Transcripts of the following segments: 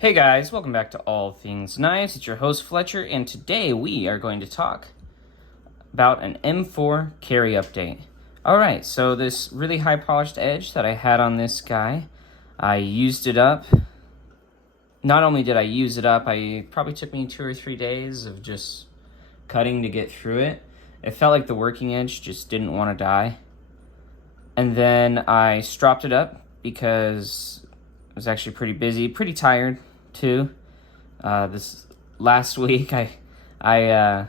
Hey guys, welcome back to All Things Knives. It's your host Fletcher, and today we are going to talk about an M4 carry update. Alright, so this really high polished edge that I had on this guy, I used it up. Not only did I use it up, it probably took me 2 or 3 days of just cutting to get through it. It felt like the working edge just didn't want to die. And then I stropped it up because I was actually pretty busy, pretty tired too. This last week I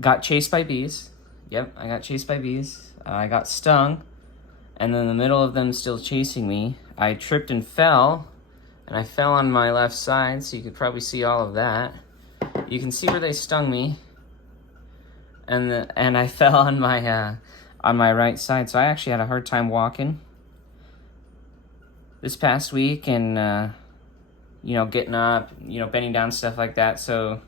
got chased by bees. Yep, I got chased by bees. I got stung, and then in the middle of them still chasing me, I tripped and fell, and I fell on my left side, so you could probably see all of that. You can see where they stung me, and I fell on my right side, so I actually had a hard time walking this past week, and getting up, bending down, stuff like that. So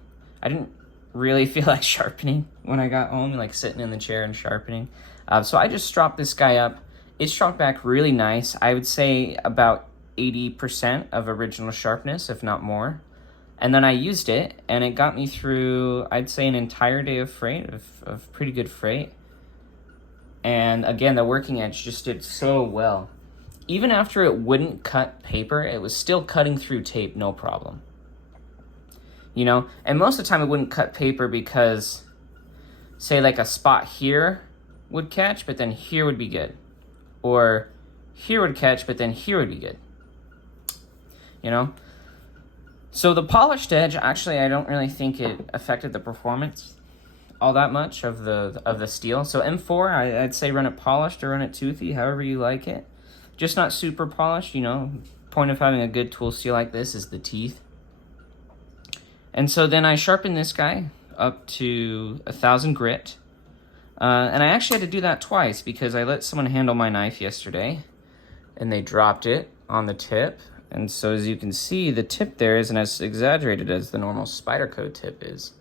I didn't really feel like sharpening when I got home, like sitting in the chair and sharpening. So I just stropped this guy up. It stropped back really nice. I would say about 80% of original sharpness, if not more. And then I used it, and it got me through, I'd say, an entire day of freight, of pretty good freight. And again, the working edge just did so well. Even after it wouldn't cut paper, it was still cutting through tape, no problem. And most of the time it wouldn't cut paper because, say, like a spot here would catch, but then here would be good. Or here would catch, but then here would be good. So the polished edge, actually, I don't really think it affected the performance all that much of the steel. So M4, I'd say run it polished or run it toothy, however you like it. Just not super polished, Point of having a good tool steel like this is the teeth. And so then I sharpened this guy up to 1,000 grit. And I actually had to do that twice because I let someone handle my knife yesterday, and they dropped it on the tip. And so as you can see, the tip there isn't as exaggerated as the normal Spyderco tip is,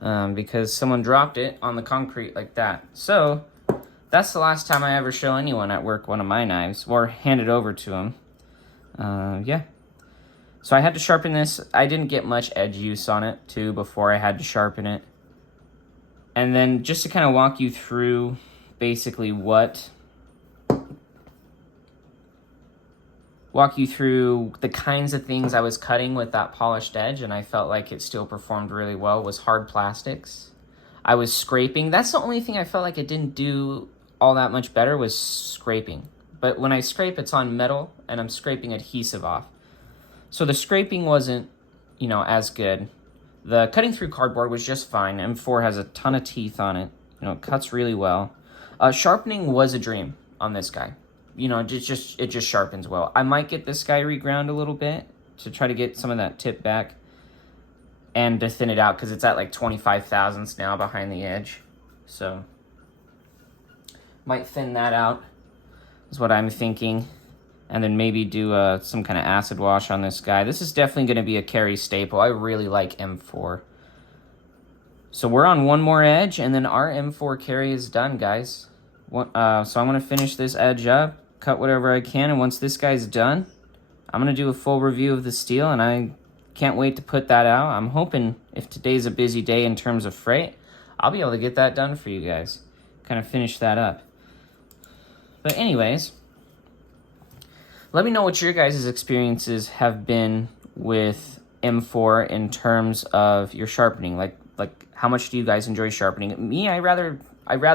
because someone dropped it on the concrete like that. So that's the last time I ever show anyone at work one of my knives, or hand it over to them. Yeah. So I had to sharpen this. I didn't get much edge use on it, too, before I had to sharpen it. And then just to kind of walk you through basically the kinds of things I was cutting with that polished edge, and I felt like it still performed really well, was hard plastics. I was scraping. That's the only thing I felt like it didn't do all that much better, was scraping. But when I scrape, it's on metal, and I'm scraping adhesive off. So the scraping wasn't, as good. The cutting through cardboard was just fine. M4 has a ton of teeth on it. It cuts really well. Sharpening was a dream on this guy. It just sharpens well. I might get this guy reground a little bit to try to get some of that tip back and to thin it out, because it's at like 25 thousandths now behind the edge. So might thin that out is what I'm thinking. And then maybe do some kind of acid wash on this guy. This is definitely going to be a carry staple. I really like M4. So we're on one more edge, and then our M4 carry is done, guys. So I'm going to finish this edge up, cut whatever I can, and once this guy's done, I'm going to do a full review of the steel, and I can't wait to put that out. I'm hoping if today's a busy day in terms of freight, I'll be able to get that done for you guys. Kind of finish that up. But anyways, let me know what your guys' experiences have been with M4 in terms of your sharpening. Like how much do you guys enjoy sharpening? Me, I rather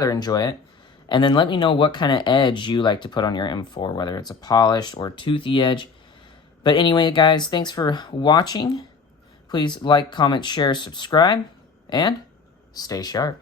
enjoy it. And then let me know what kind of edge you like to put on your M4, whether it's a polished or toothy edge. But anyway, guys, thanks for watching. Please like, comment, share, subscribe, and stay sharp.